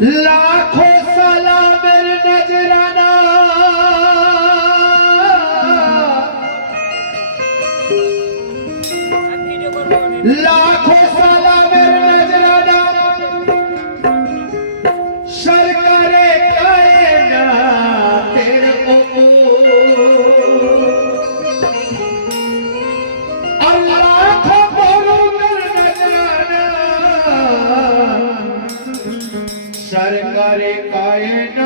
लाखों सलामेर नजराना लाखों सलामेर नजराना सरकारे कायनातेर और लाखों करोड़ेर नजराना सरकारे कायनातेर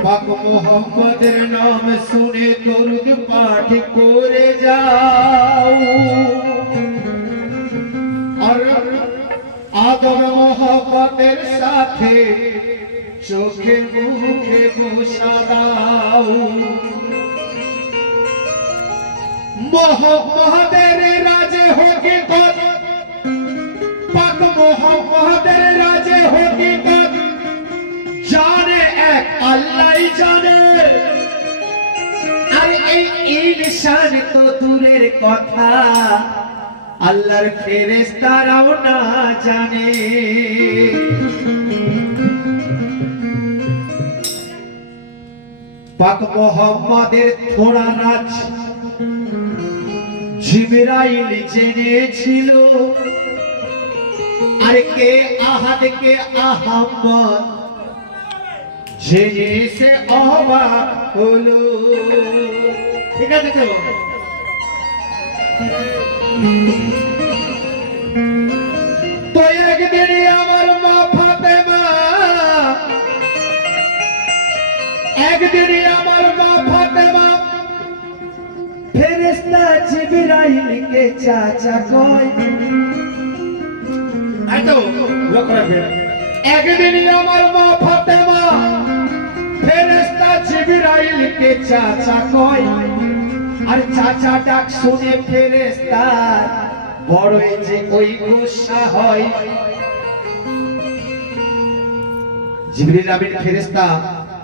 पाक मोहम्मदेर नाम सुने दरूद पाठ करे जाओ और आदर मोहब्बतेर साथे चोखे मुखे बसा दाओ मोहम्मदेर राजे हकीकत पाक मोहम्मदेर राजे हकीकत जाने एक अल्लाह ही जाने और इंसान तो दूरेर कथा अल्लाहर फेरेस्ताराও ना जाने पाक मोहम्मदेर थोड़ा राज जिब्राइल জেনেছিল আর কে আহাদ কে আহমদ জেনে সে অবাক হলো ঠিক আছে তো তো একদিন আমার মা ফাতেমা একদিন আমার মা ফাতেমা ফেরেশতা জিবরাইল কে চাচা কয় আই তো লক্ষ্য রাখবেন একদিন আমার মা ফাতেমা ফেরেশতা জিবরাইল কে চাচা কয় আর চাচা ডাক শুনে ফেরেশতা বড়ই যে ওই গুসা হয় জিবরিল আমিন ফেরেশতা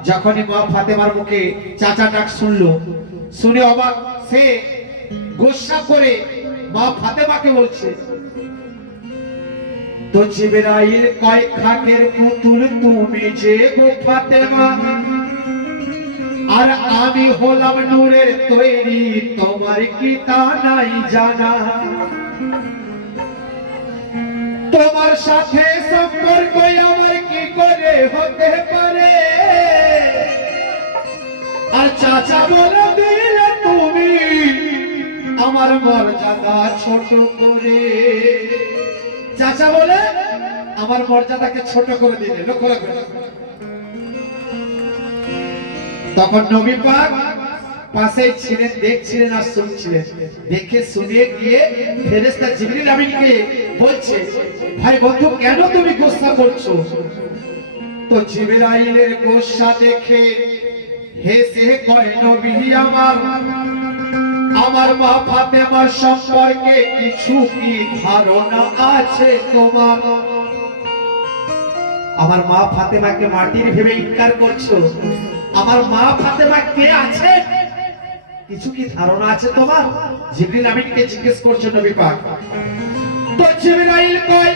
যখনই মা ফাতেমার মুখে চাচা ডাক শুনলো শুনে অবাক সে গুসা করে মা ফাতেমাকে বলছে তো জিবরাইল কয় খাকের পুতুল তুমি যে গো ফাতেমা আর আমি হলাম নূরের তৈরি তোমার কি তা নাই জানা তোমার সাথে সম্পর্ক আমার কি করে হতে পারে আর চাচা বলে দিলে তুমি আমার মর্যাদা ছোট করে চাচা বলে আমার মর্যাদাকে ছোট করে দিলে লক্ষ্য রাখবেন তখন নবী পাক পাশে ছিলেন দেখছিলেন আর শুনছিলেন দেখে শুনে গিয়ে ফেরেশতা জিবরিল আমিনকে বলছে ভাই বন্ধু কেন তুমি গোসা করছো তো জিবরাইলের গোসা দেখে হেসে কয় নবী আমার মা ফাতেমার সম্পর্কে কিছু কি ধারণা আছে তোমার আমার মা ফাতেমাকে মাটির ভেবে ইনকার করছো আমার মা ফাতেমা কে আছে কিছু কি ধারণা আছে তোমার জিবরিল আমিনকে জিজ্ঞেস করছে নবী পাক তো জিবরাইল কয়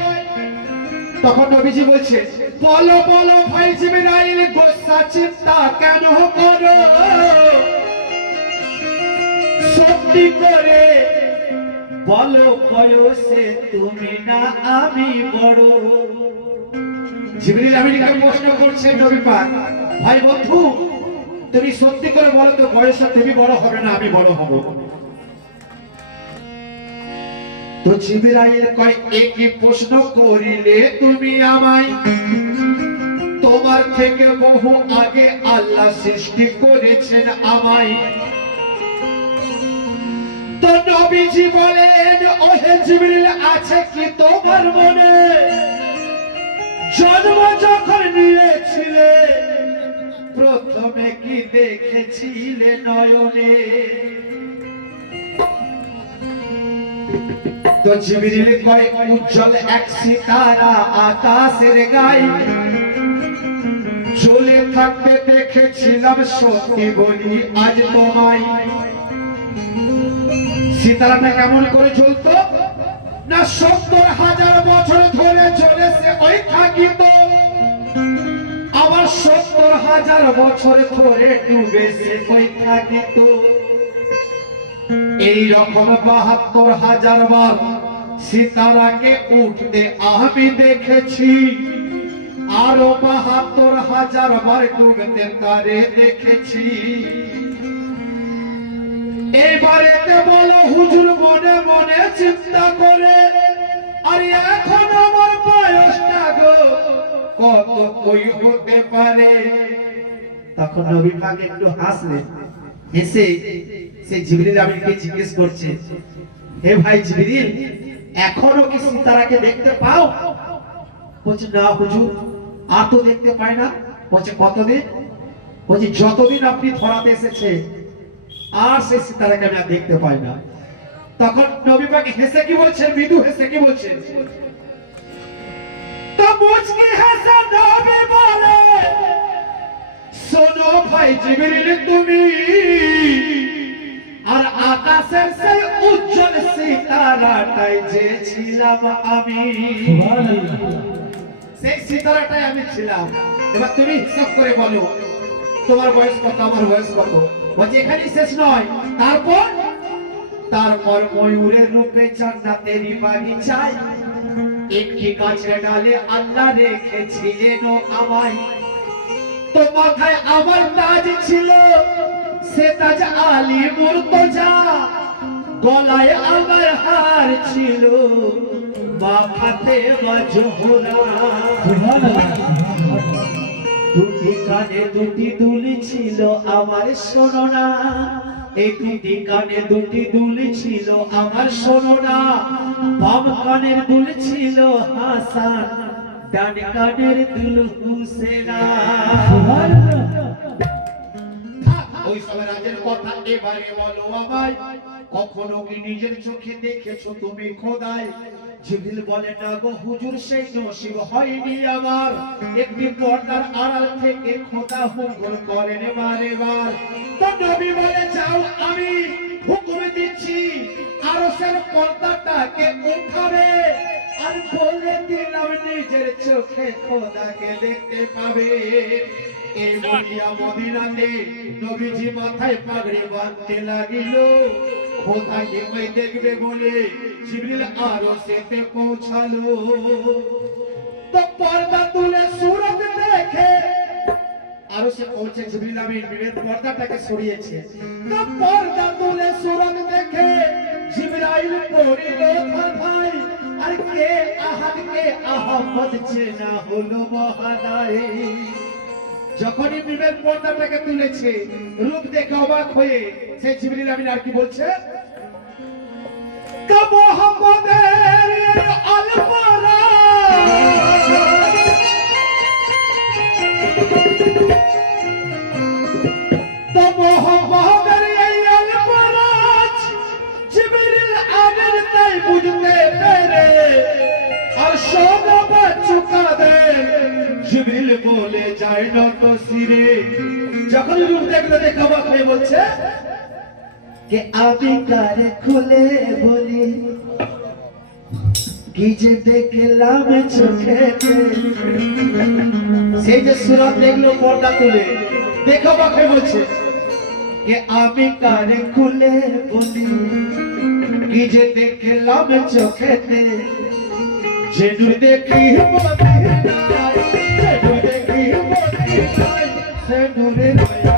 তখন নবীজি বলছে বলো বলো ভাই জিবরাইল গোসা চিন্তা কেন করো সত্যি করে বলো বয়সে তুমি না আমি বড় জিবরিল আমিনকে প্রশ্ন করছে নবী পাক ভাই বন্ধু তুমি সত্যি করে বলো তো বয়সে তুমি বড় হবে না আমি বড় হব তো জিবরাইল কয় একই প্রশ্ন করিলে তুমি আমায় তোমার থেকে বহু আগে আল্লাহ সৃষ্টি করেছেন আমায় তো নবীজি বলেন ওহে জিবরিল আছে কি তোমার মনে জন্ম যখন নিয়েছিলে প্রথমে কি দেখেছিলে নয়নে তো জিবরিল কয় উজ্জ্বল এক সিতারা আকাশের গায়ে ঝুলে থাকতে দেখেছিলাম, সত্যি বলি আজ তোমায়। সিতারাটা কেমন করে জ্বলতো না, ৭০,০০০ বছর ধরে চলেছে ওই থাকিত, আবার ৭০,০০০ বছর ধরে ডুবেছে ওই থাকিত। এই রকম ৭২,০০০ বার সিতারাকে উঠতে আমি দেখেছি, আরো ৭২,০০০ বার ডুবতে তারে দেখেছি। এবারেতে বলো হুজুর মনে মনে চিন্তা করে, আর এখন আমার বয়সটা গো কত কই হতে পারে। তখন নবী পাক একটু হাসলেন, হেসে সে জিবরিল আমিনকে জিজ্ঞেস করছে, হে ভাই জিবরিল, এখনো কি সিতারাকে দেখতে পাও? বলছে না হুজুর, আর তো দেখতে পাই না। বলছে কতদিন? বলছে যতদিন আপনি ধরাতে এসেছে আর সেই সিতারাকে আমি আর দেখতে পাই না। তখন নবী পাক হেসে কি বলছেন, মৃদু হেসে কি বলছেন, তো মুচকি হেসে নবী বলে, শোনো ভাই জিবরিল, তুমি আর আকাশের সেই উজ্জ্বল সিতারাটাই যে ছিলাম আমি, সেই সিতারাটাই আমি ছিলাম। এবার তুমি হিসাব করে বলো তোমার বয়স কত, আমার বয়স কত। বলছে এখানেই শেষ নয়, তারপর ময়ূরের রূপে জান্নাতেরই বাগিচায় একটি গাছের ডালে আল্লাহ রেখেছিলেন আমায়। তো মাথায় আমার তাজ ছিল, সে তাজ আলী মুর্তজা, গলায় আমার হার ছিল মা ফাতেমা জোহরা। দুটি কানে দুটি দুলি ছিল আমার, শোনো না, এই দুটি কানে দুটি দুলি ছিল আমার, শোনো না, বাম কানের দুল ছিল হাসান, ডান কানের দুল হুসেনা। ওই সব রাজের কথা এবারে বলো আমায়, কখনো কি নিজের চোখে দেখেছো তুমি খোদায়? জিবরিল বলে না গো হুজুর, সেই নসিব হয়নি আমার। একটি পর্দার আড়াল থেকে খোদা হুকুম করেন বারে বার। তো নবী বলে যাও, আমি হুকুম দিচ্ছি আরশের পর্দাটাকে উঠাবে, আর বলে দিলাম নিজের চোখে খোদাকে দেখতে পাবে। এই বলিয়া মদিনাতে নবীজি মাথায় পাগড়ি বাঁধতে লাগিল, খোদাকে ওই দেখবে বলে জিবরিল আরশেতে পৌঁছালো। তো পর্দা তুলে সূরত দেখে আরশে পৌঁছে জিবরিল আমিন বিবেক পর্দাটাকে সরিয়েছে। তো পর্দা তুলে সূরত দেখে জিবরাইল পড়িল ভাই, আর কে আহাদ কে আহমদ চেনা হলো মহাদায়। যখনই বিবেক পর্দাটাকে তুলেছে, রূপ দেখে অবাক হয়ে সেই জিবরিল আমিন আর কি বলছে, কা মোহাম্মদের আলপরা, তো মোহাম্মদের এই আলপরা জিবরিল আমিন তাই বুঝতে পেরে আর সব চুকা দেয়। জিবরিল বলে যায় নত সিরে, যখন রূপ দেখলো দেখে অবাক হয়ে বলছে কে আমি কারে খুলে বলি, কি যে দেখলাম চোখেতে। সেই যে সূরত দেখলো পর্দা তুলে দেখে অবাক হয়ে বলছে কে আমি কারে খুলে বলি, কি যে দেখলাম চোখেতে। যে নূর দেখি মদিনায়, যে নূর দেখি মদিনায়, সে নূরে মায়া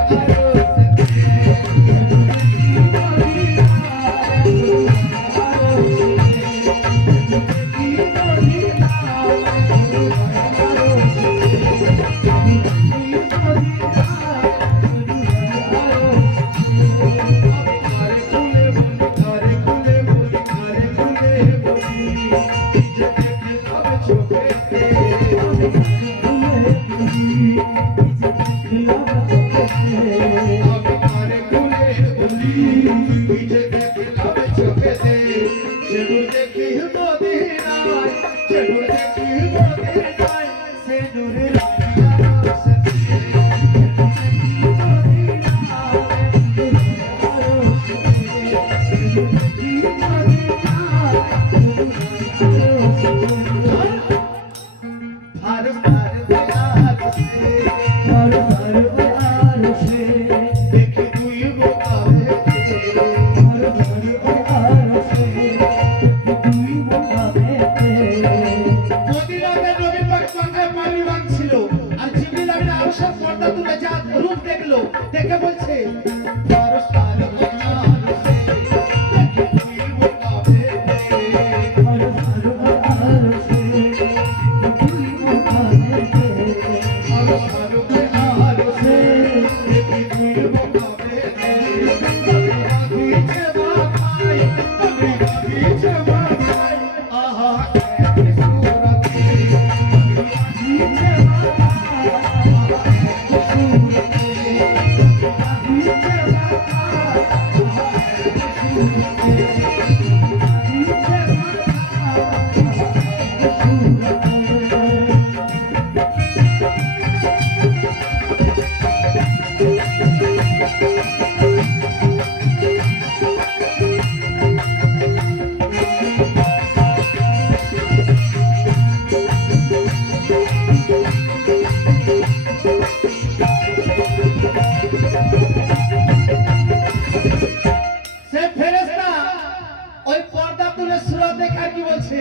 দেখা কি বলছে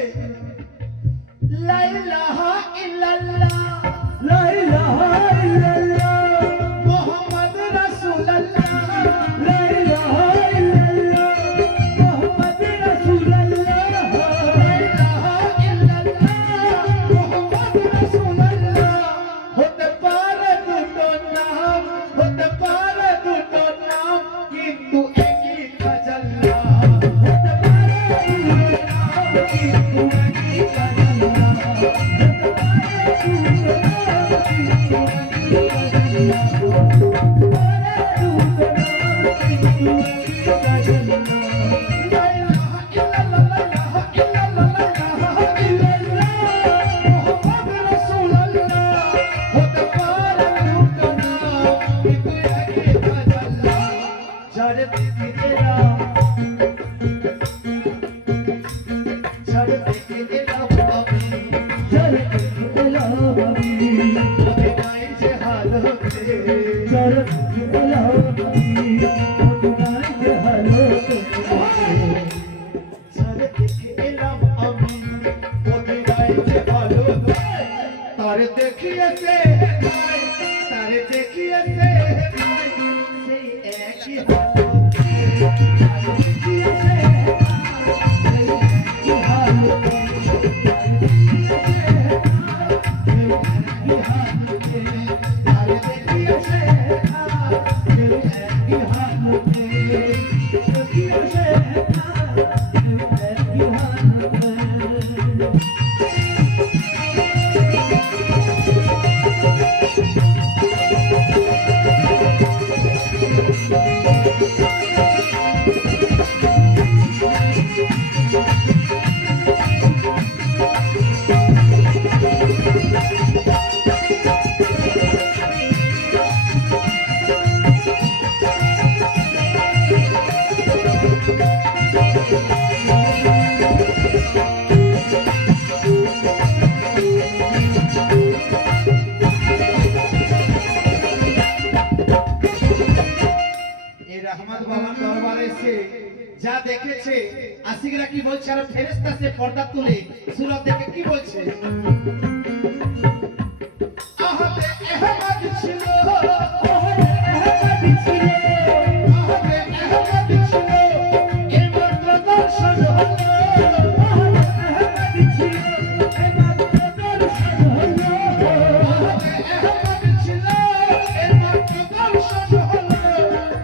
লা ইলাহা ইল্লাল্লাহ লা ইলাহা ইল্লাল্লাহ মুহাম্মদ রাসূলুল্লাহ লা ইলাহা ইল্লাল্লাহ মুহাম্মদ রাসূলুল্লাহ লা ইলাহা ইল্লাল্লাহ মুহাম্মদ রাসূলুল্লাহ হতে পারে দুটো নাম হতে পারে দুটো নাম কিন্তু একই তাজাল্লা হতে পারে দুটো নাম কিন্তু একই তাজাল্লা तारे देखिए से तारे देखिए से एक ही रहमत बाबा दरबारे से যা দেখেছে আশিকরা কি বলছে আর ফেরেশতা সে পর্দা তুলে সূরত দেখে কি বলছে আহমদ আহমদ ছিল আহমদ আহমদ ছিল আহমদ আহমদ ছিল এবার দর্শন হলো আহমদ আহমদ ছিল এবার দর্শন হলো আহমদ আহমদ ছিল এবার দর্শন হলো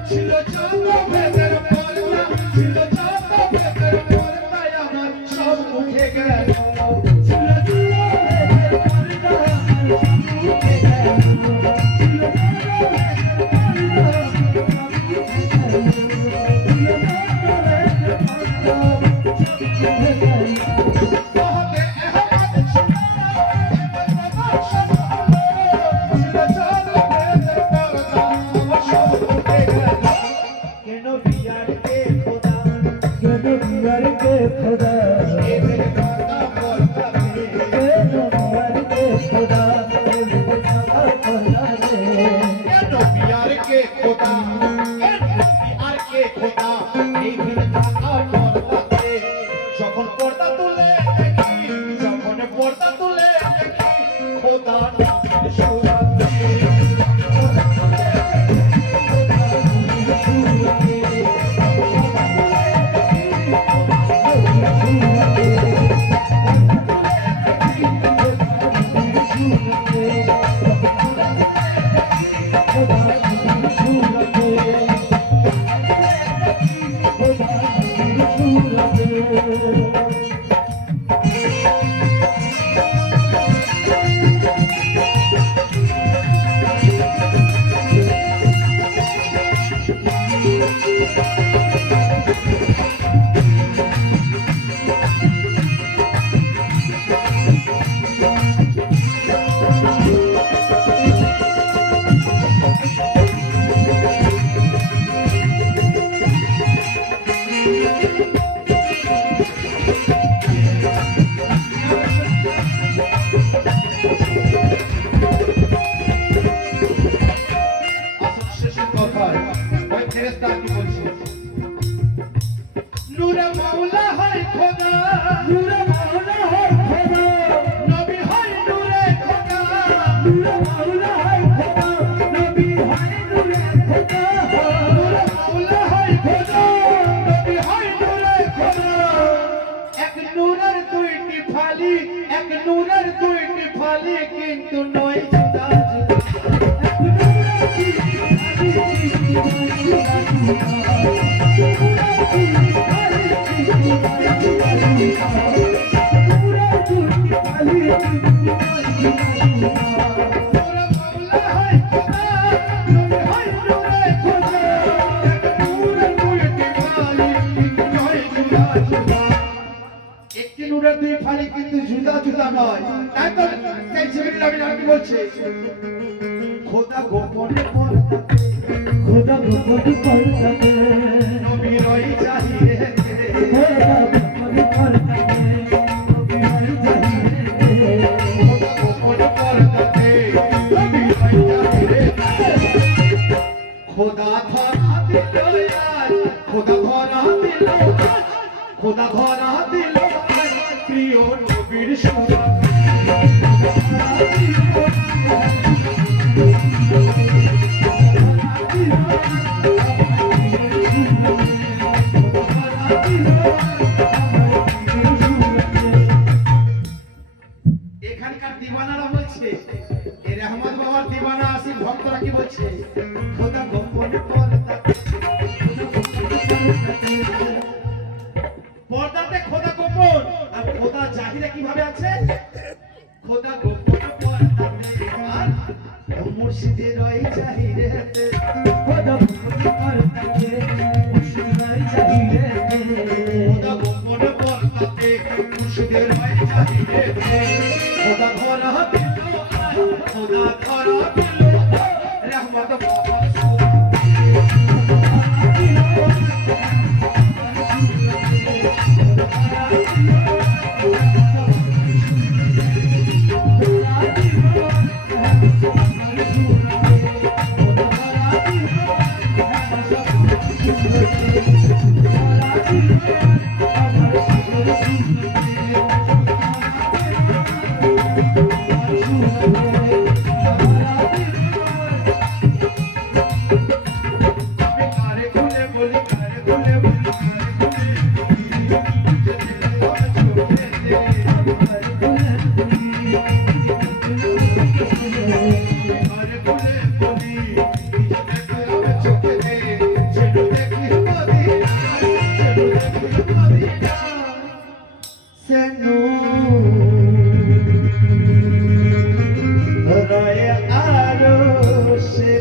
ছিল যত বেদের পর্দা ছিল যত বেদের পর্দা আমার সব উঠে গেল ছিল যত বেদের পর্দা আমার সব উঠে গেল ছিল যত खुदा ফালি কিন্তু নয় জুদা জুদা তোরা মাওলা হয় খোদা নবী হয় নূরে খোদা এক নূরের দুইটি ফালি কিন্তু নয় জুদা জুদা একটি নূরের দুই ফালি কিন্তু জুদা জুদা নয় তাই তো সেই জিবরিল আমিন কি বলছে খোদা গোপনে পড়তাতে খোদা গোপনে পড়তাতে নবী রই চাহিয়ে খোদা গোপনে পড়তাতে নবী রই চাহিয়ে খোদা গোপনে পড়তাতে নবী রই চাহিয়ে খোদা ধরা দিল আজ খোদা ধরা দিল খোদা ধরা দিল প্রিয় নবীর সুরা এখানকার দিওয়ানারা বলছে এর রহমত বাবার দিওয়ানা আসিফ ভক্তরা কি বলছে খোদা গোপনে পর্দাতে খোদা গোপন আর খোদা জাহিরে কিভাবে আছে খোদা গোপন পর্দাতে আর মুর্শিদের ওই জাহিরেতে খোদা গোপনে পড়তাতে মুর্শিদ রই চাহিয়ে খোদা গোপন পর্দাতে মুর্শিদের ওই জাহিরেতে খোদা ধরা দিল খোদা ধরা দিল রহমত বাবা সুরা কারে খুলে বলি কারে খুলে বলি কারে খুলে বলি চোখে দে ছেড়ে দেখি মদিনা ছেড়ে দেখি মদিনা সেনু রয় আরো সে